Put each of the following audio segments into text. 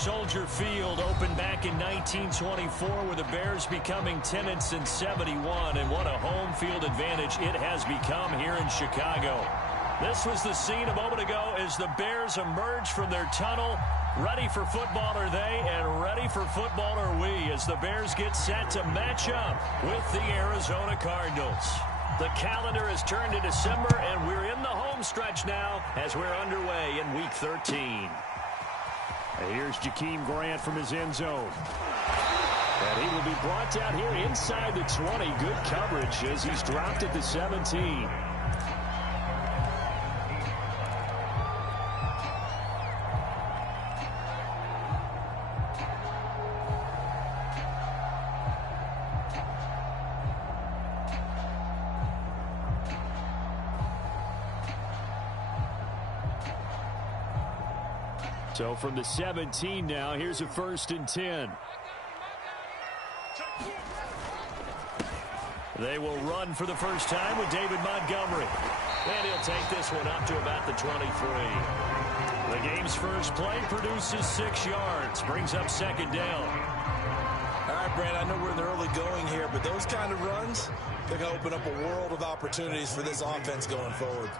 Soldier Field opened back in 1924 with the Bears becoming 10-71, and what a home field advantage it has become here in Chicago. This was the scene a moment ago as the Bears emerged from their tunnel. Ready for football are they, and ready for football are we, as the Bears get set to match up with the Arizona Cardinals. The calendar has turned to December, and we're in the home stretch now as we're underway in Week 13. Here's Jakeem Grant from his end zone. And he will be brought down here inside the 20. Good coverage as he's dropped at the 17. So from the 17 now, here's a 1st and 10. They will run for the first time with David Montgomery. And he'll take this one up to about the 23. The game's first play produces 6 yards, brings up 2nd down. All right, Brand, I know we're in the early going here, but those kind of runs, they're going to open up a world of opportunities for this offense going forward.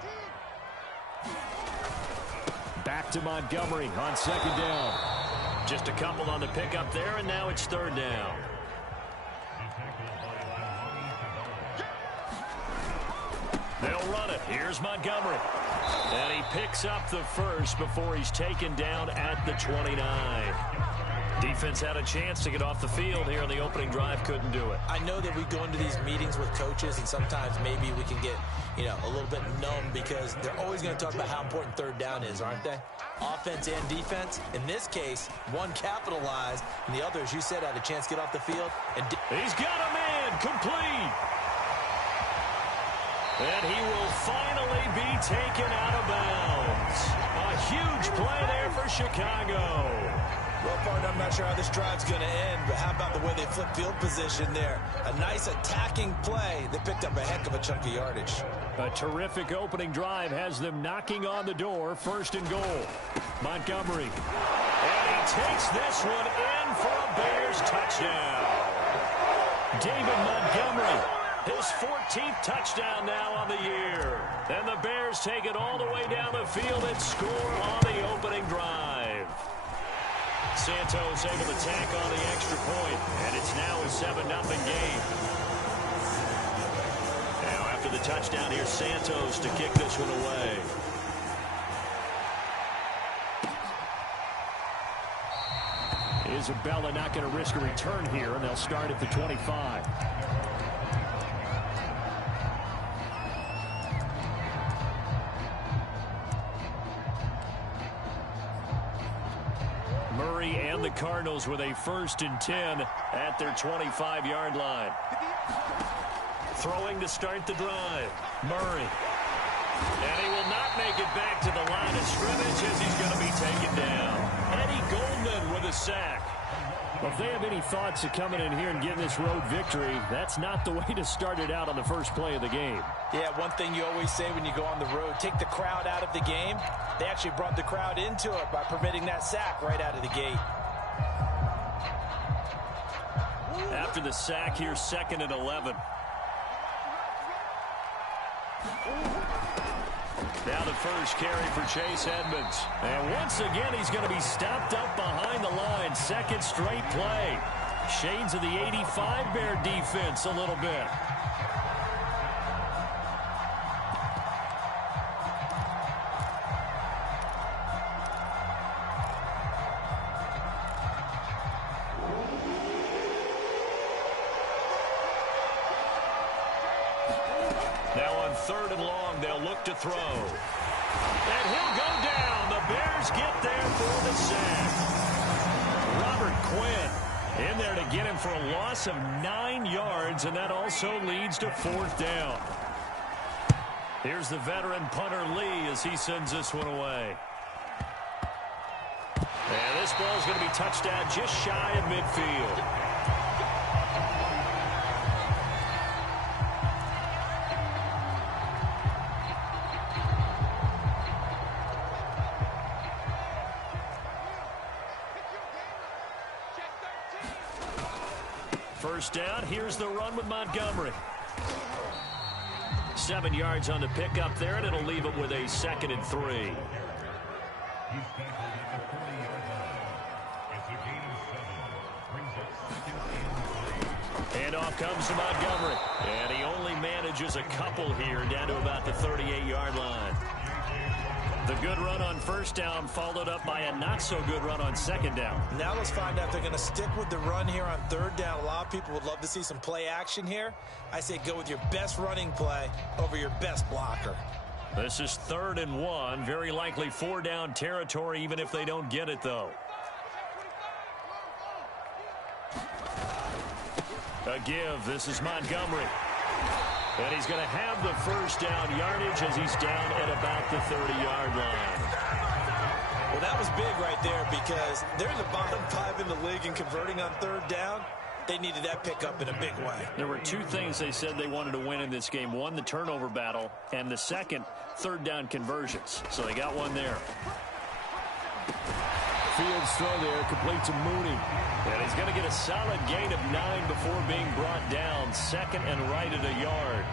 Back to Montgomery on 2nd down. Just a couple on the pickup there, and now it's 3rd down. They'll run it. Here's Montgomery. And he picks up the first before he's taken down at the 29. Defense had a chance to get off the field here on the opening drive, couldn't do it. I know that we go into these meetings with coaches, and sometimes maybe we can get, a little bit numb because they're always going to talk about how important 3rd down is, aren't they? Offense and defense. In this case, one capitalized, and the other, as you said, had a chance to get off the field. And he's got a man complete. And he will finally be taken out of bounds. A huge play there for Chicago. Well, partner, I'm not sure how this drive's going to end, but how about the way they flip field position there? A nice attacking play that picked up a heck of a chunk of yardage. A terrific opening drive has them knocking on the door. 1st and goal. Montgomery. And he takes this one in for a Bears touchdown. David Montgomery, his 14th touchdown now on the year. And the Bears take it all the way down the field and score on the opening drive. Santos able to tack on the extra point, and it's now a 7-0 game. Now after the touchdown, here's Santos to kick this one away. Isabella not going to risk a return here, and they'll start at the 25. And the Cardinals with a 1st and 10 at their 25-yard line. Throwing to start the drive. Murray. And he will not make it back to the line of scrimmage as he's going to be taken down. Eddie Goldman with a sack. Well, if they have any thoughts of coming in here and getting this road victory, that's not the way to start it out on the first play of the game. Yeah, one thing you always say when you go on the road, take the crowd out of the game. They actually brought the crowd into it by permitting that sack right out of the gate. After the sack, here's 2nd and 11. Now the first carry for Chase Edmonds. And once again, he's going to be stopped up behind the line. 2nd straight play. Shades of the 85 Bear defense a little bit. Now on 3rd and long, they'll look to throw. And he'll go down. The Bears get there for the sack. Robert Quinn in there to get him for a loss of 9 yards, and that also leads to 4th down. Here's the veteran punter Lee as he sends this one away. And this ball is going to be touched down just shy of midfield. First down, here's the run with Montgomery. 7 yards on the pickup there, and it'll leave it with a 2nd and 3. And off comes to Montgomery. And he only manages a couple here, down to about the 38-yard line. The good run on first down followed up by a not-so-good run on second down. Now let's find out if they're going to stick with the run here on third down. A lot of people would love to see some play action here. I say go with your best running play over your best blocker. This is 3rd and 1. Very likely 4-down territory, even if they don't get it, though. A give. This is Montgomery. And he's going to have the first down yardage as he's down at about the 30-yard line. Well, that was big right there because they're in the bottom 5 in the league in converting on third down. They needed that pickup in a big way. There were 2 things they said they wanted to win in this game. One, the turnover battle, and the second, third down conversions. So they got one there. Fields throw there, complete to Mooney. And he's going to get a solid gain of 9 before being brought down. 2nd and right at a yard.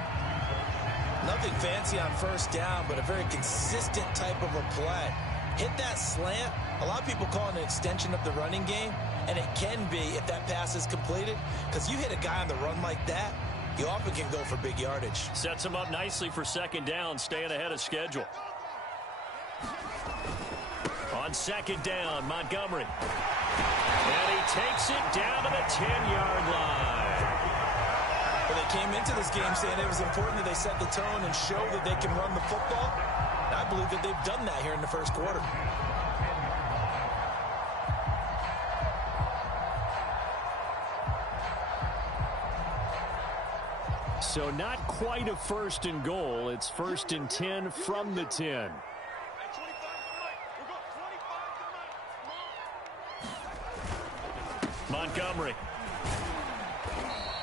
Nothing fancy on first down, but a very consistent type of a play. Hit that slant. A lot of people call it an extension of the running game, and it can be if that pass is completed, because you hit a guy on the run like that, you often can go for big yardage. Sets him up nicely for second down, staying ahead of schedule. On second down, Montgomery. And he takes it down to the 10-yard line. Well, they came into this game saying it was important that they set the tone and show that they can run the football. And I believe that they've done that here in the first quarter. So not quite a 1st and goal. It's 1st and 10 from the 10. Montgomery.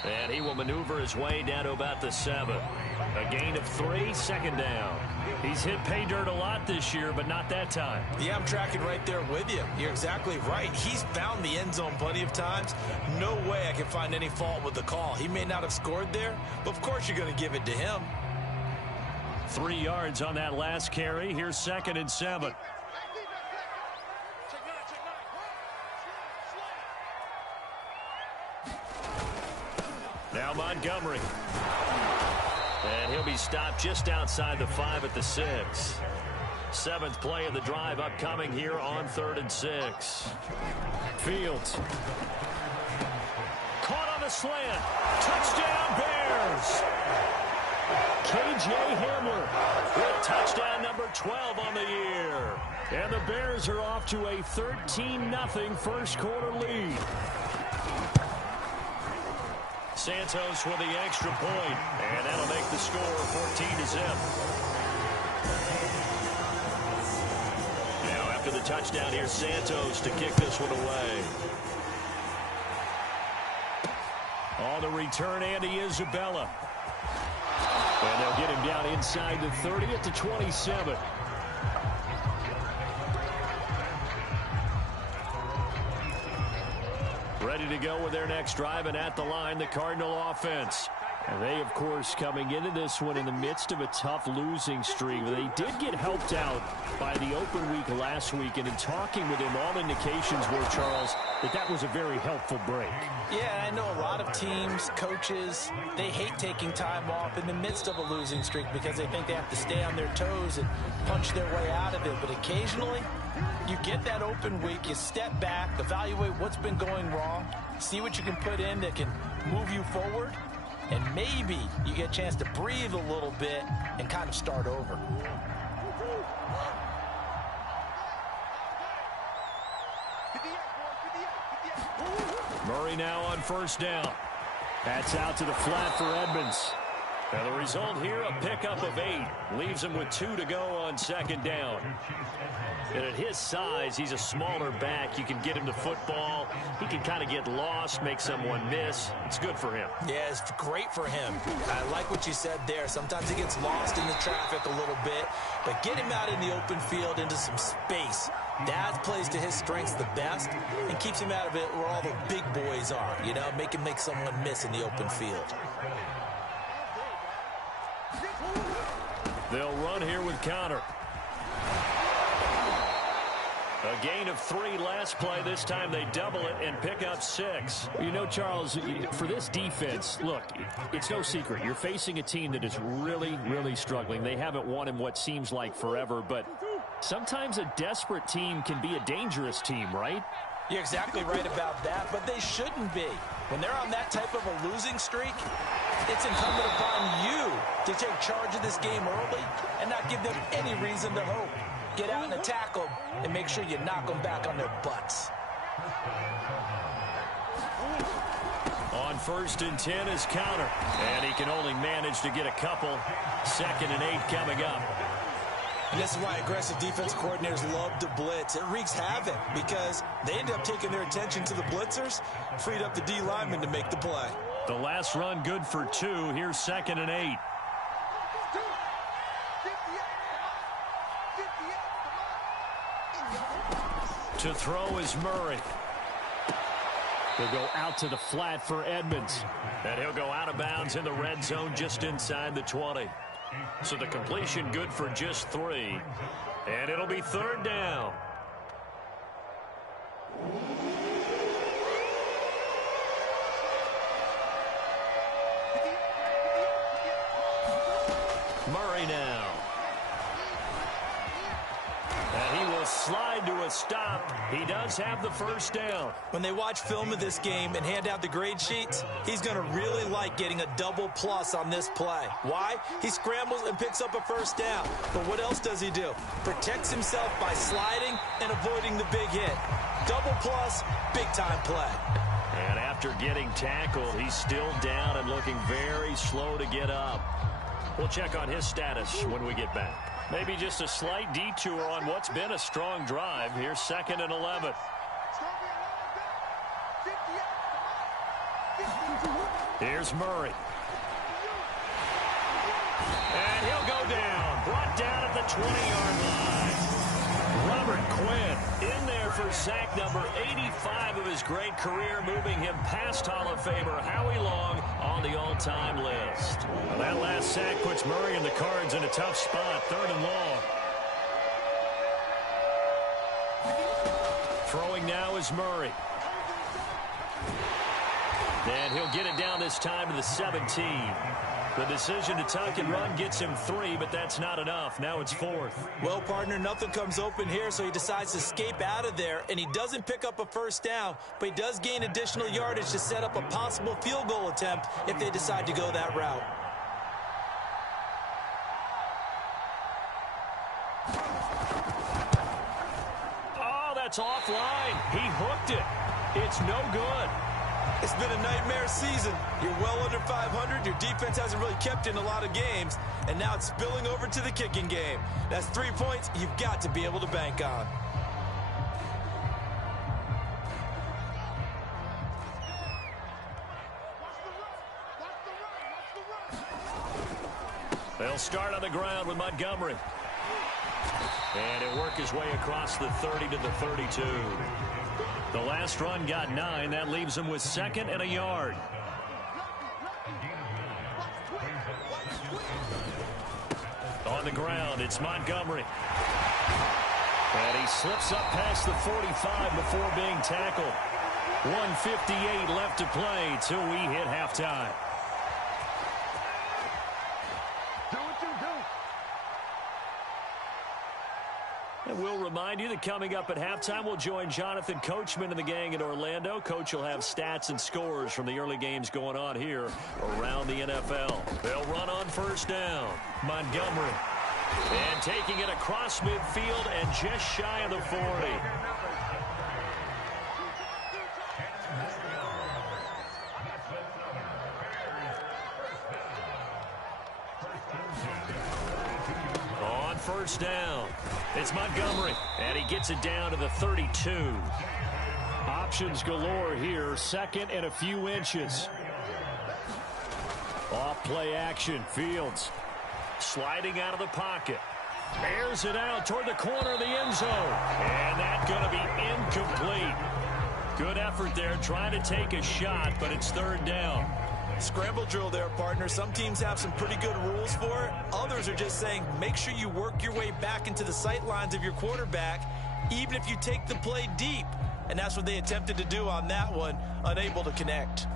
And he will maneuver his way down to about the 7. A gain of 3, 2nd down. He's hit pay dirt a lot this year, but not that time. Yeah, I'm tracking right there with you. You're exactly right. He's found the end zone plenty of times. No way I can find any fault with the call. He may not have scored there, but of course you're going to give it to him. 3 yards on that last carry. Here's 2nd and 7. Now Montgomery. And he'll be stopped just outside the 5 at the 6. 7th play of the drive upcoming here on 3rd and 6. Fields. Caught on the slant. Touchdown Bears. KJ Hamler with touchdown number 12 on the year. And the Bears are off to a 13-0 first quarter lead. Santos with the extra point, and that'll make the score 14-0. Now after the touchdown, here's Santos to kick this one away. On the return, Andy Isabella. And they'll get him down inside the 30 at the 27. Ready to go with their next drive, and at the line, the Cardinal offense. And they, of course, coming into this one in the midst of a tough losing streak. They did get helped out by the open week last week, and in talking with him, all indications were, Charles, that was a very helpful break. Yeah, I know a lot of teams, coaches, they hate taking time off in the midst of a losing streak because they think they have to stay on their toes and punch their way out of it. But occasionally, you get that open week, you step back, evaluate what's been going wrong, see what you can put in that can move you forward, and maybe you get a chance to breathe a little bit and kind of start over. Murray now on first down. That's out to the flat for Edmonds. And the result here, a pickup of 8. Leaves him with 2 to go on second down. And at his size, he's a smaller back. You can get him the football. He can kind of get lost, make someone miss. It's good for him. Yeah, it's great for him. I like what you said there. Sometimes he gets lost in the traffic a little bit. But get him out in the open field into some space. That plays to his strengths the best and keeps him out of it where all the big boys are. You know, make him make someone miss in the open field. They'll run here with Connor. A gain of 3 last play. This time they double it and pick up 6. You know, Charles, for this defense, look, it's no secret. You're facing a team that is really, really struggling. They haven't won in what seems like forever, but sometimes a desperate team can be a dangerous team, right? You're exactly right about that, but they shouldn't be. When they're on that type of a losing streak, it's incumbent upon you to take charge of this game early and not give them any reason to hope. Get out and attack them and make sure you knock them back on their butts. On 1st and 10 is Connor. And he can only manage to get a couple. 2nd and 8 coming up. And this is why aggressive defense coordinators love to blitz. It wreaks havoc because they end up taking their attention to the blitzers, freed up the D lineman to make the play. The last run good for 2. Here's 2nd and 8. To throw is Murray. He'll go out to the flat for Edmonds. And he'll go out of bounds in the red zone just inside the 20. So the completion good for just 3. And it'll be 3rd down. Murray now. And he will slide to a stop. He does have the 1st down. When they watch film of this game and hand out the grade sheets, he's going to really like getting a double plus on this play. Why? He scrambles and picks up a 1st down. But what else does he do? Protects himself by sliding and avoiding the big hit. Double plus, big time play. And after getting tackled, he's still down and looking very slow to get up. We'll check on his status when we get back. Maybe just a slight detour on what's been a strong drive. Here's 2nd and 11. Here's Murray. And he'll go down. Brought down at the 20-yard line. Robert Quinn in there for sack number 85 of his great career, moving him past Hall of Famer Howie Long on the all-time list. Well, that last sack puts Murray and the Cards in a tough spot, 3rd and long. Throwing now is Murray. And he'll get it down this time to the 17. The decision to tuck and run gets him 3, but that's not enough. Now it's 4th. Well, partner, nothing comes open here, so he decides to escape out of there, and he doesn't pick up a 1st down, but he does gain additional yardage to set up a possible field goal attempt if they decide to go that route. Oh, that's offline. He hooked it. It's no good. It's been a nightmare season. You're well under 500. Your defense hasn't really kept in a lot of games, and now it's spilling over to the kicking game. That's 3 points you've got to be able to bank on. They'll start on the ground with Montgomery. And he'll work his way across the 30 to the 32. The last run got 9. That leaves him with 2nd and a yard. On the ground, it's Montgomery. And he slips up past the 45 before being tackled. 1:58 left to play till we hit halftime. And we'll remind you that coming up at halftime, we'll join Jonathan Coachman and the gang in Orlando. Coach will have stats and scores from the early games going on here around the NFL. They'll run on 1st down. Montgomery. And taking it across midfield and just shy of the 40. first down. It's Montgomery, and he gets it down to the 32. Options galore here, second and a few inches. Off play action, Fields. Sliding out of the pocket. Airs it out toward the corner of the end zone. And that's going to be incomplete. Good effort there, trying to take a shot, but it's third down. Scramble drill there, partner. Some teams have some pretty good rules for it. Others are just saying make sure you work your way back into the sight lines of your quarterback, even if you take the play deep. And that's what they attempted to do on that one, unable to connect.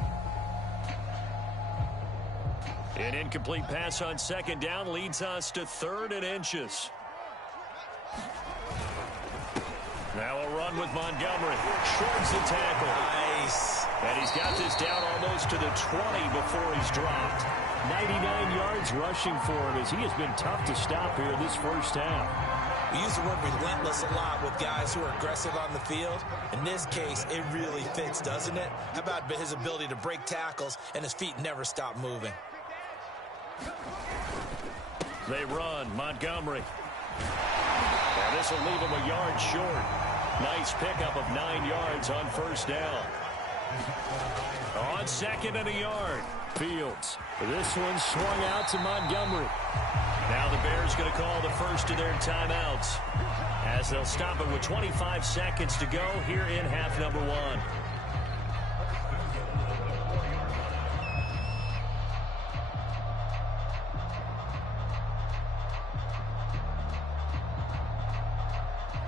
An incomplete pass on second down leads us to third and inches. Now a run with Montgomery. Shorts the tackle. Nice. And he's got this down almost to the 20 before he's dropped. 99 yards rushing for him as he has been tough to stop here this first half. We use the word relentless a lot with guys who are aggressive on the field. In this case, it really fits, doesn't it? How about his ability to break tackles and his feet never stop moving? They run. Montgomery. And this will leave him a yard short. Nice pickup of 9 yards on first down. On second and a yard. Fields. This one swung out to Montgomery. Now the Bears going to call the first of their timeouts as they'll stop it with 25 seconds to go here in half number one.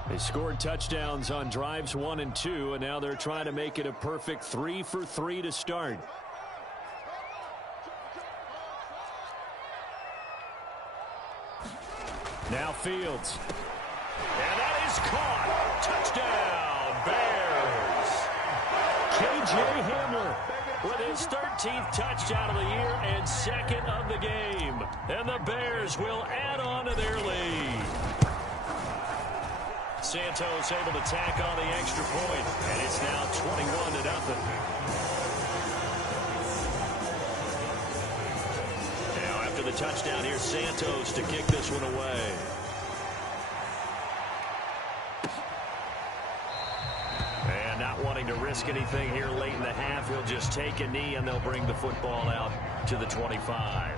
They scored touchdowns on drives 1 and 2, and now they're trying to make it a perfect 3 for 3 to start. Now Fields. And that is caught. Touchdown, Bears. K.J. Hamler with his 13th touchdown of the year and second of the game. And the Bears will add on to their lead. Santos able to tack on the extra point, and it's now 21-0. Now after the touchdown, here's Santos to kick this one away. And not wanting to risk anything here late in the half, he'll just take a knee, and they'll bring the football out to the 25.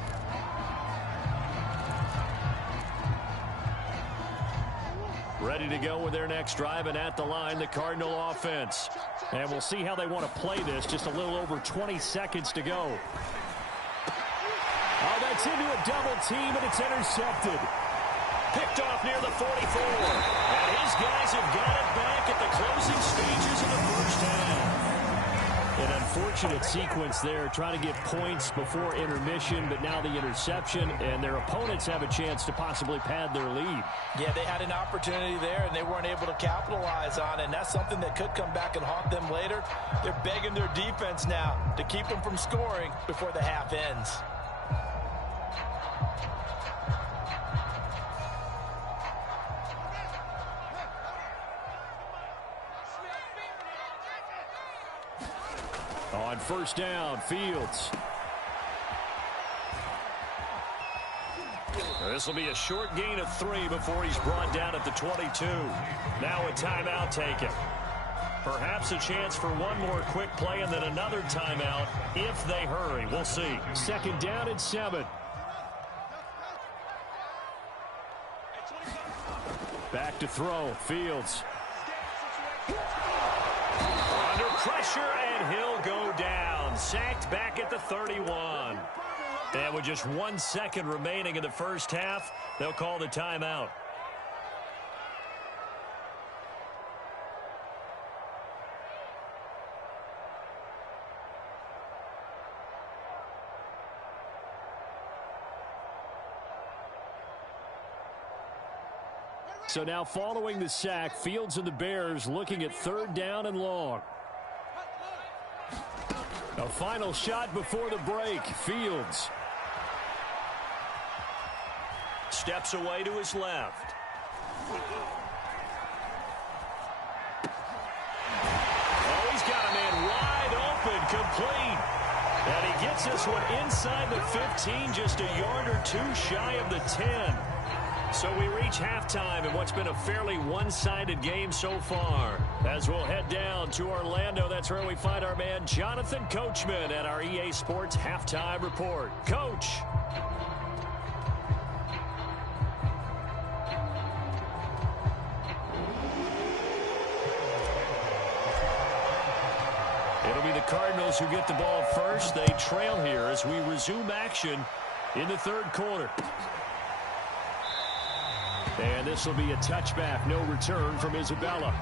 Ready to go with their next drive, and at the line, the Cardinal offense. And we'll see how they want to play this. Just a little over 20 seconds to go. Oh, that's into a double team, and it's intercepted. Picked off near the 44. And his guys have got it back at the closing stages of the first half. An unfortunate sequence there, trying to get points before intermission, but now the interception, and their opponents have a chance to possibly pad their lead. Yeah, they had an opportunity there, and they weren't able to capitalize on it, and that's something that could come back and haunt them later. They're begging their defense now to keep them from scoring before the half ends. On first down, Fields. This will be a short gain of 3 before he's brought down at the 22. Now a timeout taken. Perhaps a chance for one more quick play and then another timeout if they hurry. We'll see. Second down and 7. Back to throw, Fields. Under pressure, and he'll go down. Sacked back at the 31. And with just 1 second remaining in the first half, they'll call the timeout. So now following the sack, Fields and the Bears looking at third down and long. A final shot before the break. Fields. Steps away to his left. Oh, he's got a man wide open, complete. And he gets this one inside the 15, just a yard or two shy of the 10. So we reach halftime in what's been a fairly one-sided game so far. As we'll head down to Orlando, that's where we find our man Jonathan Coachman at our EA Sports Halftime Report. Coach. It'll be the Cardinals who get the ball first. They trail here as we resume action in the third quarter. And this will be a touchback, no return from Isabella.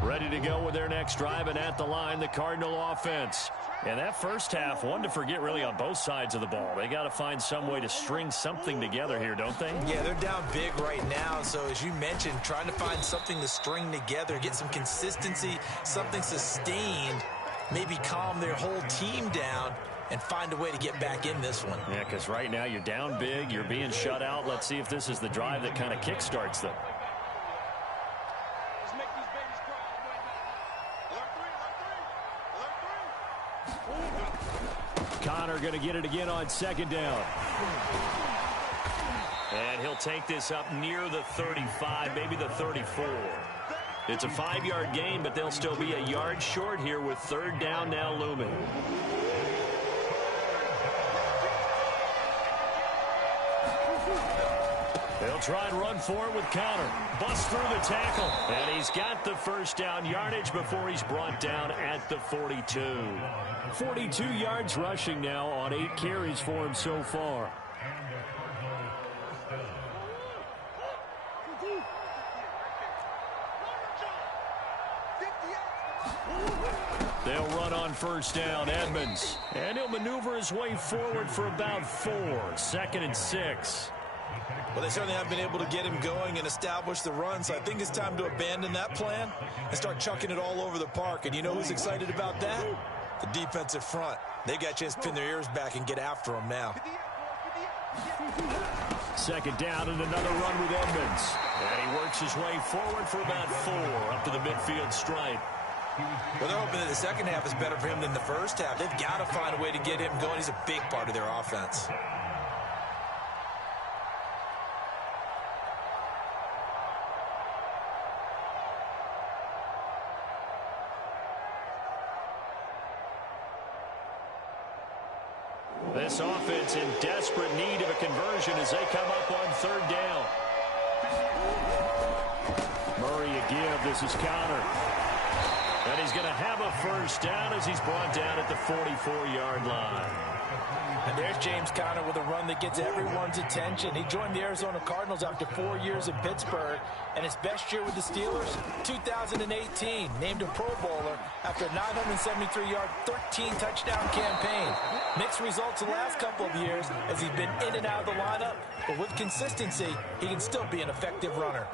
Ready to go with their next drive, and at the line, the Cardinal offense. And that first half, one to forget really on both sides of the ball. They got to find some way to string something together here, don't they? Yeah, they're down big right now. So as you mentioned, trying to find something to string together, get some consistency, something sustained, maybe calm their whole team down and find a way to get back in this one. Yeah, because right now you're down big, you're being shut out. Let's see if this is the drive that kind of kickstarts them. Connor going to get it again on second down. And he'll take this up near the 35, maybe the 34. It's a 5-yard gain, but they'll still be a yard short here with third down now looming. They'll try and run for it with Connor. Busts through the tackle. And he's got the first down yardage before he's brought down at the 42. 42 yards rushing now on 8 carries for him so far. They'll run on first down, Edmonds. And he'll maneuver his way forward for about 4. 2nd and 6. Well, they certainly haven't been able to get him going and establish the run, so I think it's time to abandon that plan and start chucking it all over the park. And you know who's excited about that? The defensive front. They got a chance to pin their ears back and get after him now. 2nd down and another run with Edmonds. And he works his way forward for about 4 up to the midfield stripe. Well, they're hoping that the second half is better for him than the first half. They've got to find a way to get him going. He's a big part of their offense. This offense in desperate need of a conversion as they come up on third down. Murray a give. This is Connor. And he's going to have a first down as he's brought down at the 44-yard line. And there's James Conner with a run that gets everyone's attention. He joined the Arizona Cardinals after 4 years in Pittsburgh, and his best year with the Steelers, 2018, named a Pro Bowler after a 973-yard, 13-touchdown campaign. Mixed results the last couple of years as he's been in and out of the lineup, but with consistency, he can still be an effective runner.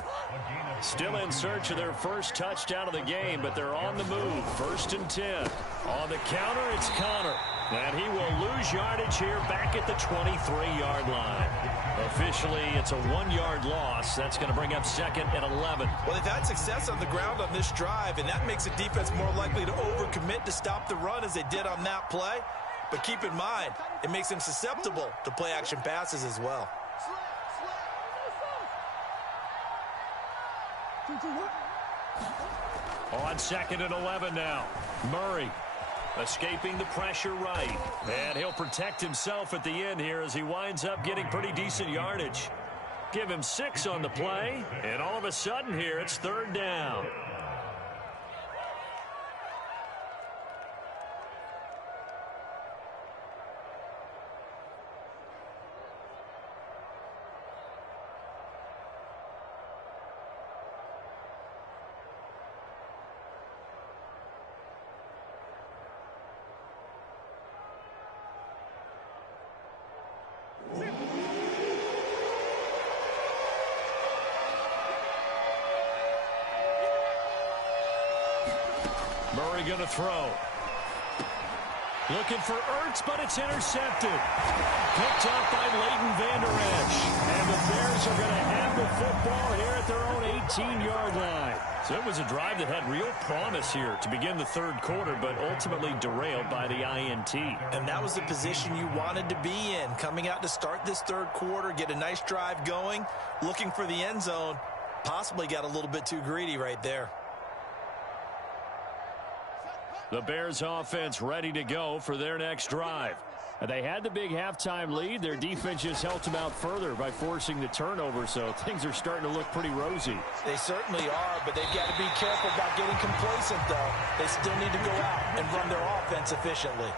Still in search of their first touchdown of the game, but they're on the move. 1st and 10. On the counter, it's Connor. And he will lose yardage here back at the 23-yard line. Officially, it's a 1-yard loss. That's going to bring up 2nd and 11. Well, they've had success on the ground on this drive, and that makes a defense more likely to overcommit to stop the run as they did on that play. But keep in mind, it makes them susceptible to play-action passes as well. On 2nd and 11 now. Murray escaping the pressure right. And he'll protect himself at the end here as he winds up getting pretty decent yardage. Give him 6 on the play, and all of a sudden here it's 3rd down. Murray going to throw. Looking for Ertz, but it's intercepted. Picked up by Leighton Vander Esch. And the Bears are going to have the football here at their own 18-yard line. So it was a drive that had real promise here to begin the 3rd quarter, but ultimately derailed by the INT. And that was the position you wanted to be in. Coming out to start this 3rd quarter, get a nice drive going, looking for the end zone. Possibly got a little bit too greedy right there. The Bears offense ready to go for their next drive. They had the big halftime lead. Their defense just helped them out further by forcing the turnover, so things are starting to look pretty rosy. They certainly are, but they've got to be careful about getting complacent, though. They still need to go out and run their offense efficiently.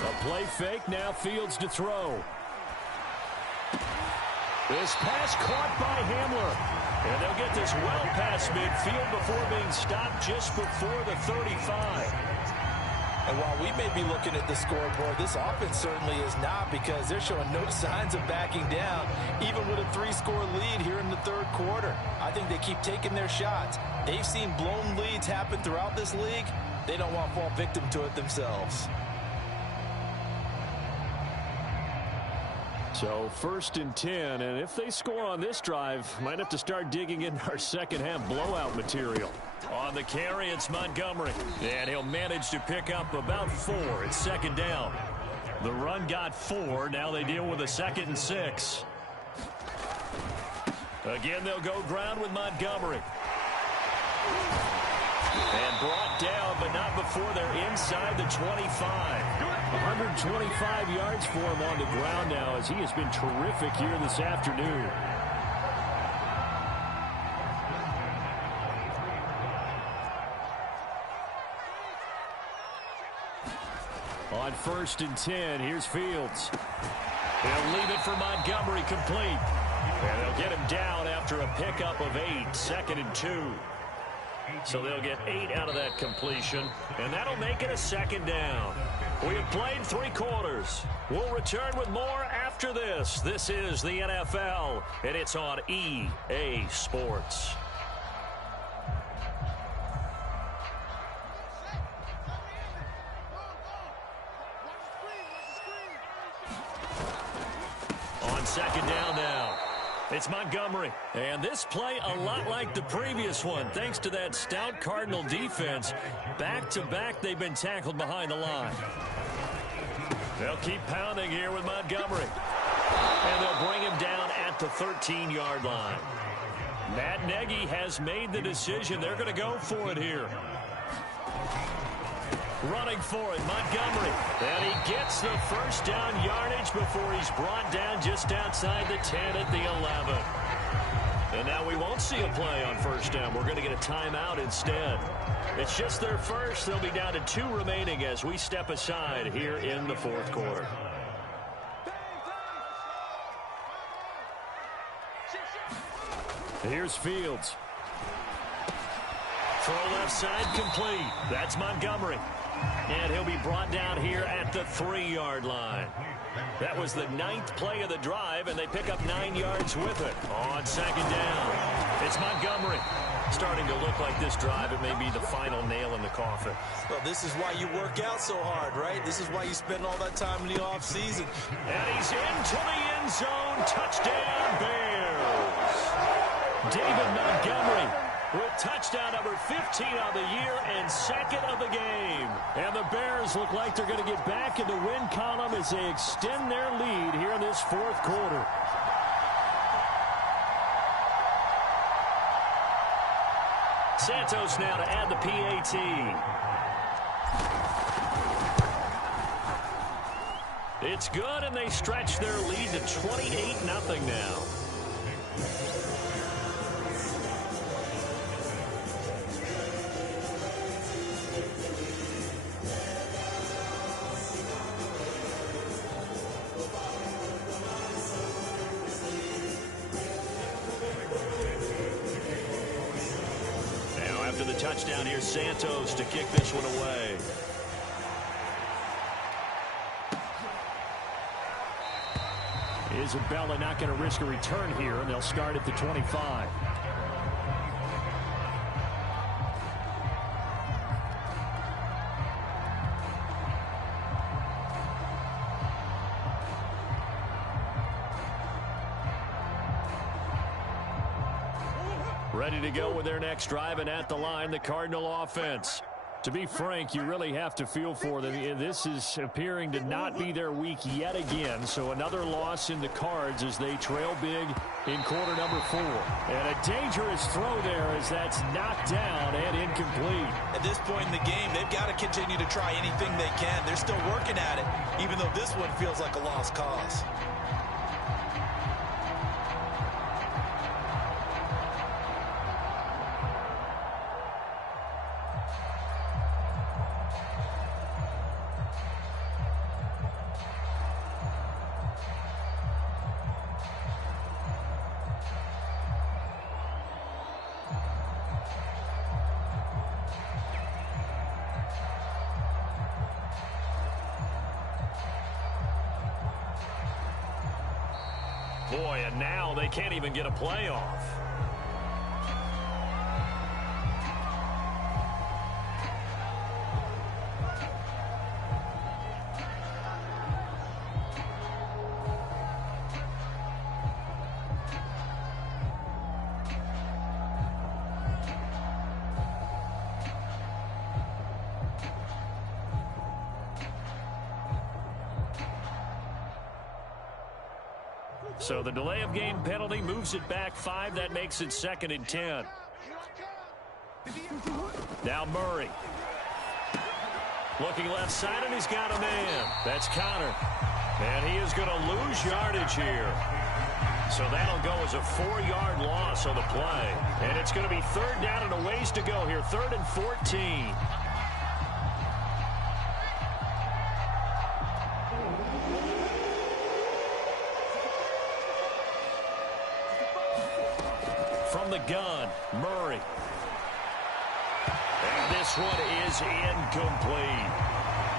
A play fake, now Fields to throw. This pass caught by Hamler. And they'll get this well past midfield before being stopped just before the 35. And while we may be looking at the scoreboard, this offense certainly is not, because they're showing no signs of backing down, even with a 3-score lead here in the 3rd quarter. I think they keep taking their shots. They've seen blown leads happen throughout this league. They don't want to fall victim to it themselves. So 1st and 10, and if they score on this drive, might have to start digging in our second-half blowout material. On the carry, it's Montgomery. And he'll manage to pick up about 4. It's 2nd down. The run got 4. Now they deal with a 2nd and 6. Again, they'll go ground with Montgomery. And brought down, but not before they're inside the 25. 125 yards for him on the ground now, as he has been terrific here this afternoon. On 1st and 10, here's Fields. They'll leave it for Montgomery, complete. And they'll get him down after a pickup of 8, 2nd and 2. So they'll get 8 out of that completion, and that'll make it a 2nd down. We have played 3 quarters. We'll return with more after this. This is the NFL, and it's on EA Sports. On 2nd down now. It's Montgomery. And this play a lot like the previous one, thanks to that stout Cardinal defense. Back-to-back, they've been tackled behind the line. They'll keep pounding here with Montgomery. And they'll bring him down at the 13-yard line. Matt Nagy has made the decision. They're going to go for it here. Running for it, Montgomery. And he gets the first down yardage before he's brought down just outside the 10 at the 11. And now we won't see a play on first down. We're going to get a timeout instead. It's just their first. They'll be down to 2 remaining as we step aside here in the fourth quarter. Here's Fields. Throw left side complete. That's Montgomery. And he'll be brought down here at the 3-yard line. That was the 9th play of the drive, and they pick up 9 yards with it on second down. It's Montgomery. Starting to look like this drive, it may be the final nail in the coffin. Well, this is why you work out so hard, right? This is why you spend all that time in the offseason. And he's into the end zone. Touchdown, Bears. David Montgomery with touchdown number 15 on the year and second of the game. And the Bears look like they're going to get back in the win column as they extend their lead here in this fourth quarter. Santos now to add the PAT. It's good, and they stretch their lead to 28-0 now. The touchdown here, Santos to kick this one away. Isabella not going to risk a return here, and they'll start at the 25. Ready to go with their next drive, and at the line, the Cardinal offense. To be frank, you really have to feel for them. This is appearing to not be their week yet again, so another loss in the cards as they trail big in quarter number 4. And a dangerous throw there as that's knocked down and incomplete. At this point in the game, they've got to continue to try anything they can. They're still working at it, even though this one feels like a lost cause. Boy, and now they can't even get a playoff. So the delay of game penalty moves it back 5. That makes it 2nd and 10. Now Murray. Looking left side, and he's got a man. That's Connor. And he is going to lose yardage here. So that'll go as a 4-yard loss on the play. And it's going to be 3rd down and a ways to go here. 3rd and 14. From the gun, Murray. And this one is incomplete.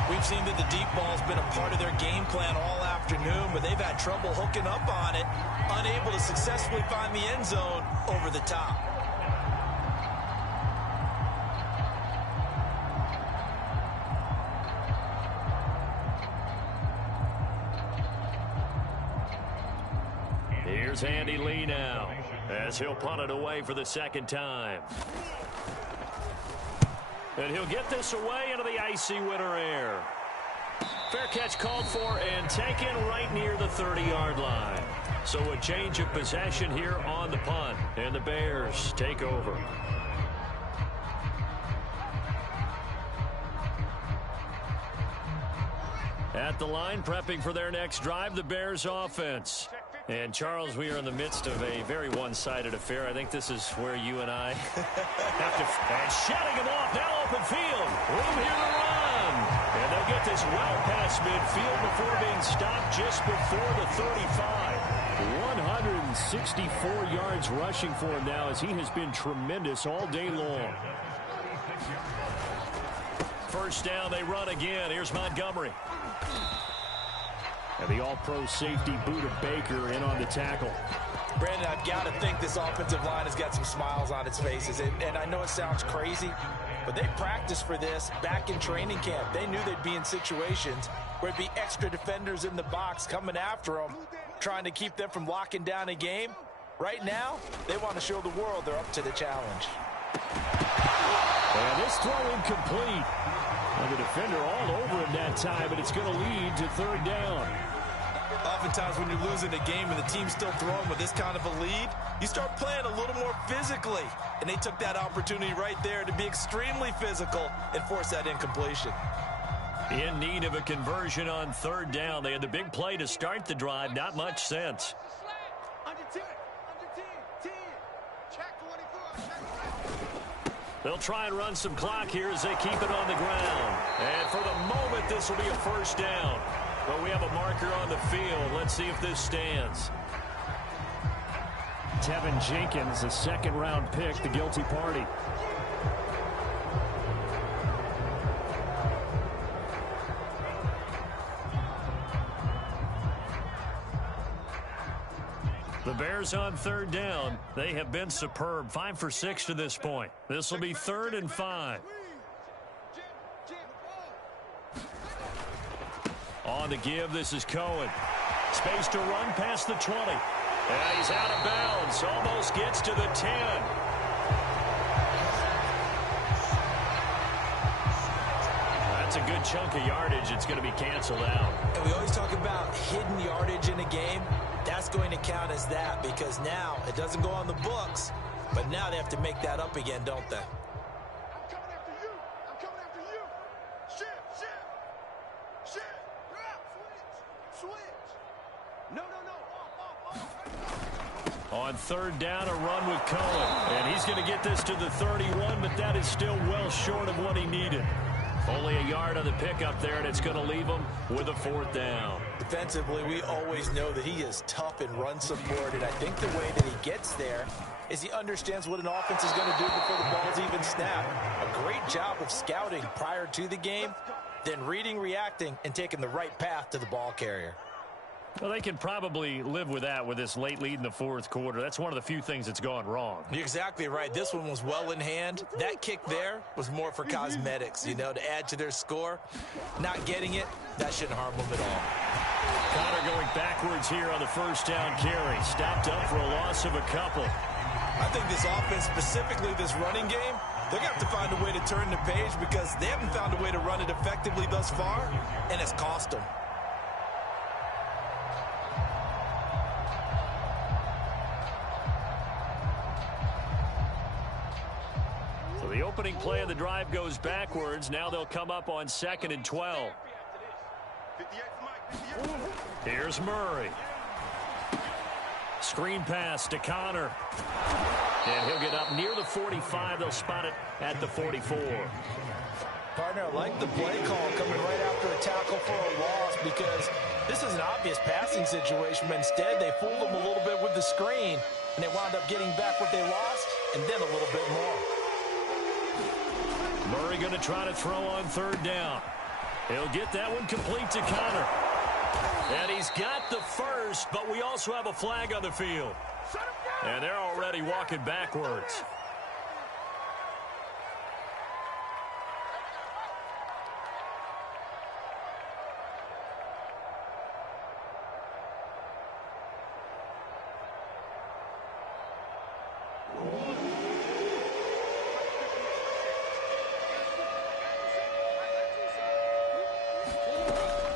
We've seen that the deep ball's been a part of their game plan all afternoon, but they've had trouble hooking up on it, unable to successfully find the end zone over the top. Here's Andy Lee now, as he'll punt it away for the 2nd time. And he'll get this away into the icy winter air. Fair catch called for and taken right near the 30-yard line. So a change of possession here on the punt, and the Bears take over. At the line, prepping for their next drive, the Bears offense. And, Charles, we are in the midst of a very one-sided affair. I think this is where you and I have to... And shutting him off, now open field. Room here to run. And they'll get this well past midfield before being stopped just before the 35. 164 yards rushing for him now as he has been tremendous all day long. First down, they run again. Here's Montgomery. And the all-pro safety Buda Baker in on the tackle. Brandon, I've got to think this offensive line has got some smiles on its faces. And I know it sounds crazy, but they practiced for this back in training camp. They knew they'd be in situations where it'd be extra defenders in the box coming after them, trying to keep them from locking down a game. Right now, they want to show the world they're up to the challenge. And this throw incomplete. And the defender all over him that time, and it's going to lead to third down. Oftentimes when you're losing a game and the team's still throwing with this kind of a lead, you start playing a little more physically. And they took that opportunity right there to be extremely physical and force that incompletion. In need of a conversion on third down. They had the big play to start the drive. Not much sense. They'll try and run some clock here as they keep it on the ground. And for the moment, this will be a first down. But we have a marker on the field. Let's see if this stands. Tevin Jenkins, a second-round pick, the guilty party. The Bears on third down. They have been superb. 5 for 6 to this point. This will be 3rd and 5. On the give, this is Cohen. Space to run past the 20. And he's out of bounds. Almost gets to the 10. That's a good chunk of yardage. It's going to be canceled out. And we always talk about hidden yardage in a game. That's going to count as that because now it doesn't go on the books, but now they have to make that up again, don't they? I'm coming after you. I'm coming after you. Shift. Switch. No. Off. On third down, a run with Cohen. And he's going to get this to the 31, but that is still well short of what he needed. Only a yard on the pickup there, and it's going to leave him with a 4th down. Defensively, we always know that he is tough in run support, and I think the way that he gets there is he understands what an offense is going to do before the ball's even snapped. A great job of scouting prior to the game, then reading, reacting, and taking the right path to the ball carrier. Well, they can probably live with that with this late lead in the 4th quarter. That's one of the few things that's gone wrong. You're exactly right. This one was well in hand. That kick there was more for cosmetics, to add to their score. Not getting it, that shouldn't harm them at all. Connor going backwards here on the first down carry. Stopped up for a loss of a couple. I think this offense, specifically this running game, they're going to have to find a way to turn the page because they haven't found a way to run it effectively thus far, and it's cost them. The opening play of the drive goes backwards. Now they'll come up on 2nd and 12. Here's Murray. Screen pass to Connor. And he'll get up near the 45. They'll spot it at the 44. Partner, I like the play call coming right after a tackle for a loss because this is an obvious passing situation, but instead they fooled them a little bit with the screen, and they wound up getting back what they lost and then a little bit more. Murray going to try to throw on third down. He'll get that one complete to Connor. And he's got the first, but we also have a flag on the field. And they're already walking backwards.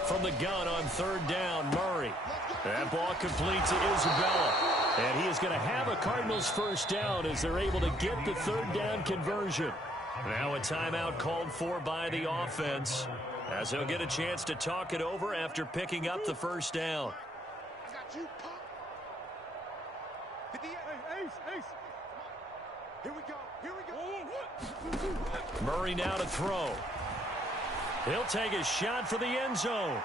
From the gun on third down, Murray. That ball complete to Isabella. And he is going to have a Cardinals first down as they're able to get the third down conversion. Now a timeout called for by the offense. as he'll get a chance to talk it over after picking up the first down. I got you, punk. Ace. Here we go. Murray now to throw. He'll take a shot for the end zone.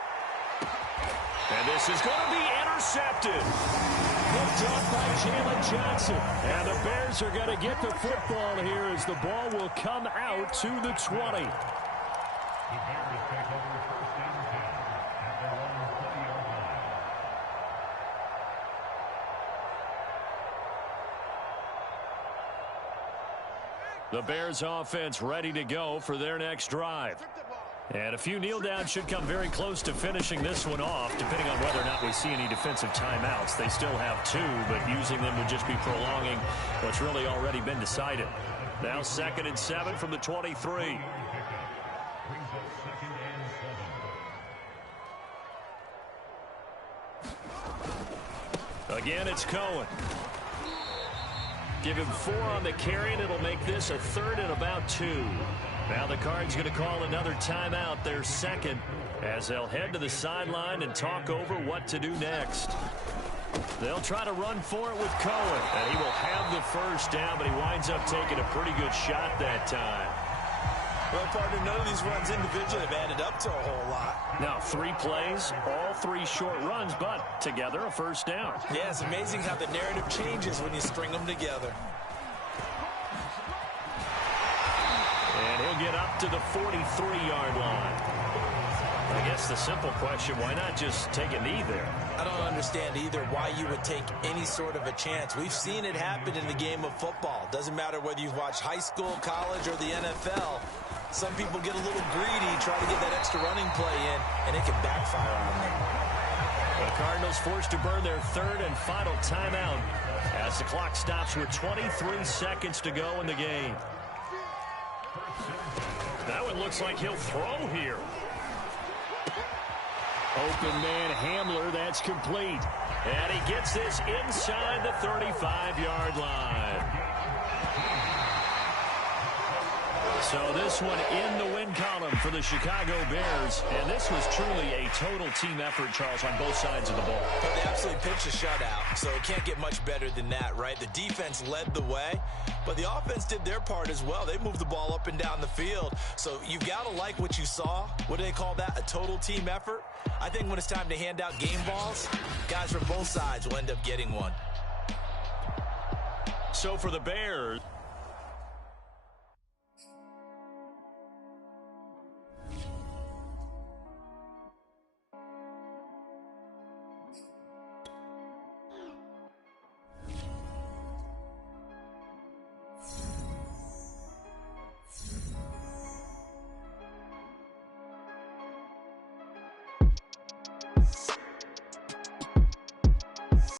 And this is going to be intercepted. Picked off by Jalen Johnson. And the Bears are going to get the football here as the ball will come out to the 20. The Bears offense ready to go for their next drive. And a few kneel downs should come very close to finishing this one off, depending on whether or not we see any defensive timeouts. They still have 2, but using them would just be prolonging what's really already been decided. Now 2nd and 7 from the 23. Again, it's Cohen. Give him 4 on the carry, and it'll make this a 3rd and about 2. Now the Cards going to call another timeout, their 2nd, as they'll head to the sideline and talk over what to do next. They'll try to run for it with Cohen, and he will have the first down, but he winds up taking a pretty good shot that time. Well, partner, none of these runs individually have added up to a whole lot. Now 3 plays, all 3 short runs, but together a first down. Yeah, it's amazing how the narrative changes when you string them together. And he'll get up to the 43-yard line. I guess the simple question, why not just take a knee there? I don't understand either why you would take any sort of a chance. We've seen it happen in the game of football. Doesn't matter whether you've watched high school, college, or the NFL. Some people get a little greedy, try to get that extra running play in, and it can backfire on them. The Cardinals forced to burn their 3rd and final timeout as the clock stops with 23 seconds to go in the game. That one looks like he'll throw here. Open man Hamler, that's complete. And he gets this inside the 35-yard line. So this one in the win column for the Chicago Bears. And this was truly a total team effort, Charles, on both sides of the ball. But they absolutely pitched a shutout, so it can't get much better than that, right? The defense led the way, but the offense did their part as well. They moved the ball up and down the field. So you've got to like what you saw. What do they call that? A total team effort? I think when it's time to hand out game balls, guys from both sides will end up getting one. So for the Bears,